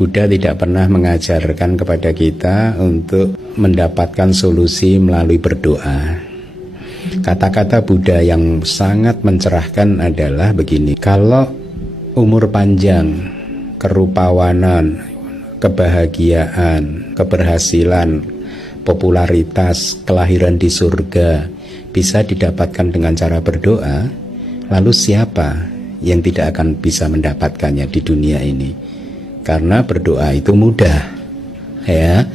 Buddha tidak pernah mengajarkan kepada kita untuk mendapatkan solusi melalui berdoa. Kata-kata Buddha yang sangat mencerahkan adalah begini: kalau umur panjang, kerupawanan, kebahagiaan, keberhasilan, popularitas, kelahiran di surga bisa didapatkan dengan cara berdoa, lalu siapa yang tidak akan bisa mendapatkannya di dunia ini? Karena berdoa itu mudah, ya.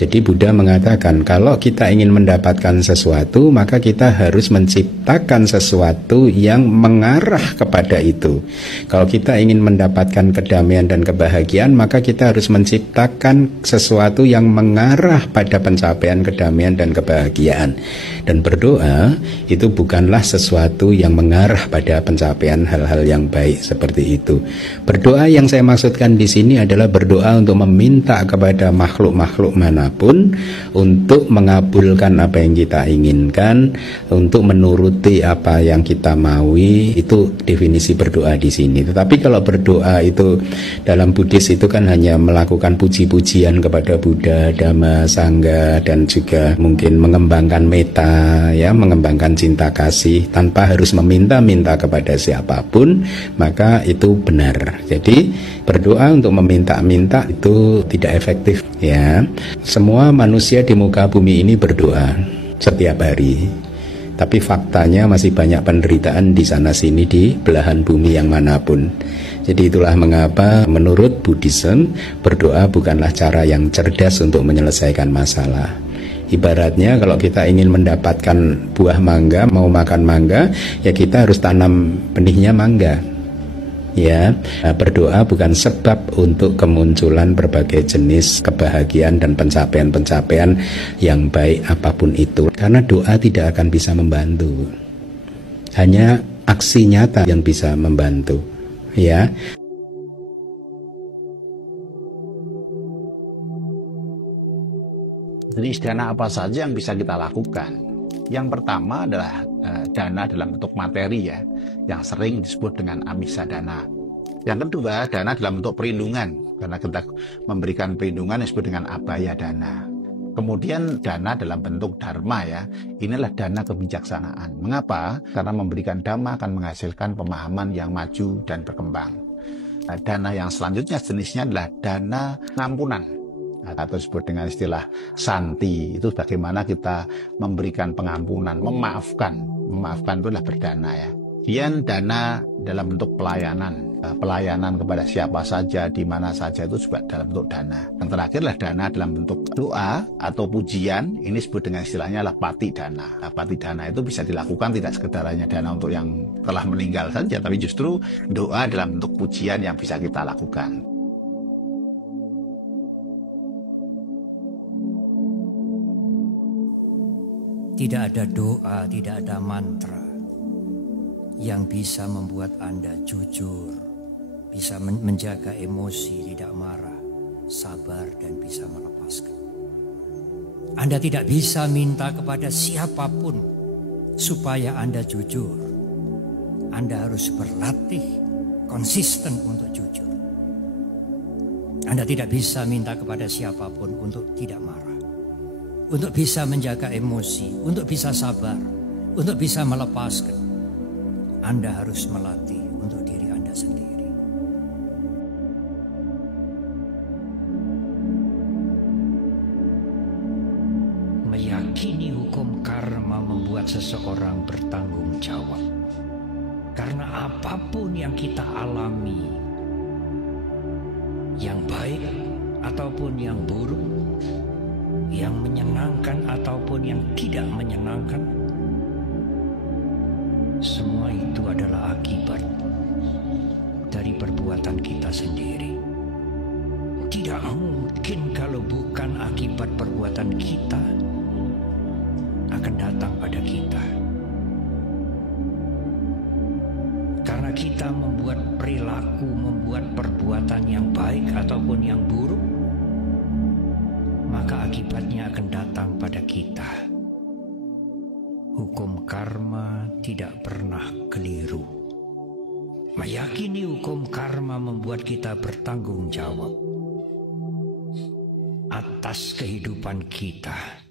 Jadi Buddha mengatakan kalau kita ingin mendapatkan sesuatu, maka kita harus menciptakan sesuatu yang mengarah kepada itu. Kalau kita ingin mendapatkan kedamaian dan kebahagiaan, maka kita harus menciptakan sesuatu yang mengarah pada pencapaian kedamaian dan kebahagiaan. Dan berdoa itu bukanlah sesuatu yang mengarah pada pencapaian hal-hal yang baik seperti itu. Berdoa yang saya maksudkan di sini adalah berdoa untuk meminta kepada makhluk-makhluk mana pun untuk mengabulkan apa yang kita inginkan, untuk menuruti apa yang kita maui. Itu definisi berdoa di sini. Tetapi kalau berdoa itu dalam Buddhis itu kan hanya melakukan puji-pujian kepada Buddha, Dhamma, Sangha, dan juga mungkin mengembangkan metta, ya, mengembangkan cinta kasih tanpa harus meminta-minta kepada siapapun, maka itu benar. Jadi berdoa untuk meminta-minta itu tidak efektif, ya. Semua manusia di muka bumi ini berdoa setiap hari, tapi faktanya masih banyak penderitaan di sana sini di belahan bumi yang manapun. Jadi itulah mengapa menurut Buddhism berdoa bukanlah cara yang cerdas untuk menyelesaikan masalah. Ibaratnya kalau kita ingin mendapatkan buah mangga, mau makan mangga, ya kita harus tanam benihnya mangga. Ya, berdoa bukan sebab untuk kemunculan berbagai jenis kebahagiaan dan pencapaian-pencapaian yang baik apapun itu. Karena doa tidak akan bisa membantu. Hanya aksi nyata yang bisa membantu. Ya. Jenis dana apa saja yang bisa kita lakukan? Yang pertama adalah dana dalam bentuk materi, ya, yang sering disebut dengan amisa dana. Yang kedua, dana dalam bentuk perlindungan, karena kita memberikan perlindungan yang disebut dengan abaya dana. Kemudian dana dalam bentuk dharma, ya, inilah dana kebijaksanaan. Mengapa? Karena memberikan dhamma akan menghasilkan pemahaman yang maju dan berkembang. Nah, dana yang selanjutnya jenisnya adalah dana pengampunan, atau disebut dengan istilah santi. Itu bagaimana kita memberikan pengampunan, memaafkan itu adalah berdana, ya. Kemudian dana dalam bentuk pelayanan kepada siapa saja, di mana saja, itu juga dalam bentuk dana. Yang terakhir adalah dana dalam bentuk doa atau pujian. Ini disebut dengan istilahnya adalah pati dana. Nah, pati dana itu bisa dilakukan tidak sekedar hanya dana untuk yang telah meninggal saja, tapi justru doa dalam bentuk pujian yang bisa kita lakukan. Tidak ada doa, tidak ada mantra yang bisa membuat Anda jujur, bisa menjaga emosi, tidak marah, sabar, dan bisa melepaskan. Anda tidak bisa minta kepada siapapun supaya Anda jujur. Anda harus berlatih konsisten untuk jujur. Anda tidak bisa minta kepada siapapun untuk tidak marah, untuk bisa menjaga emosi, untuk bisa sabar, untuk bisa melepaskan. Anda harus melatih untuk diri Anda sendiri. Meyakini hukum karma membuat seseorang bertanggung jawab. Karena apapun yang kita alami, yang baik ataupun yang buruk, yang menyenangkan ataupun yang tidak menyenangkan, semua itu adalah akibat dari perbuatan kita sendiri. Tidak mungkin kalau bukan akibat perbuatan kita akan datang pada kita. Karena kita membuat perilaku, membuat perbuatan yang baik ataupun yang buruk, maka akibatnya akan datang pada kita. Hukum karma tidak pernah keliru. Meyakini hukum karma membuat kita bertanggung jawab. atas kehidupan kita.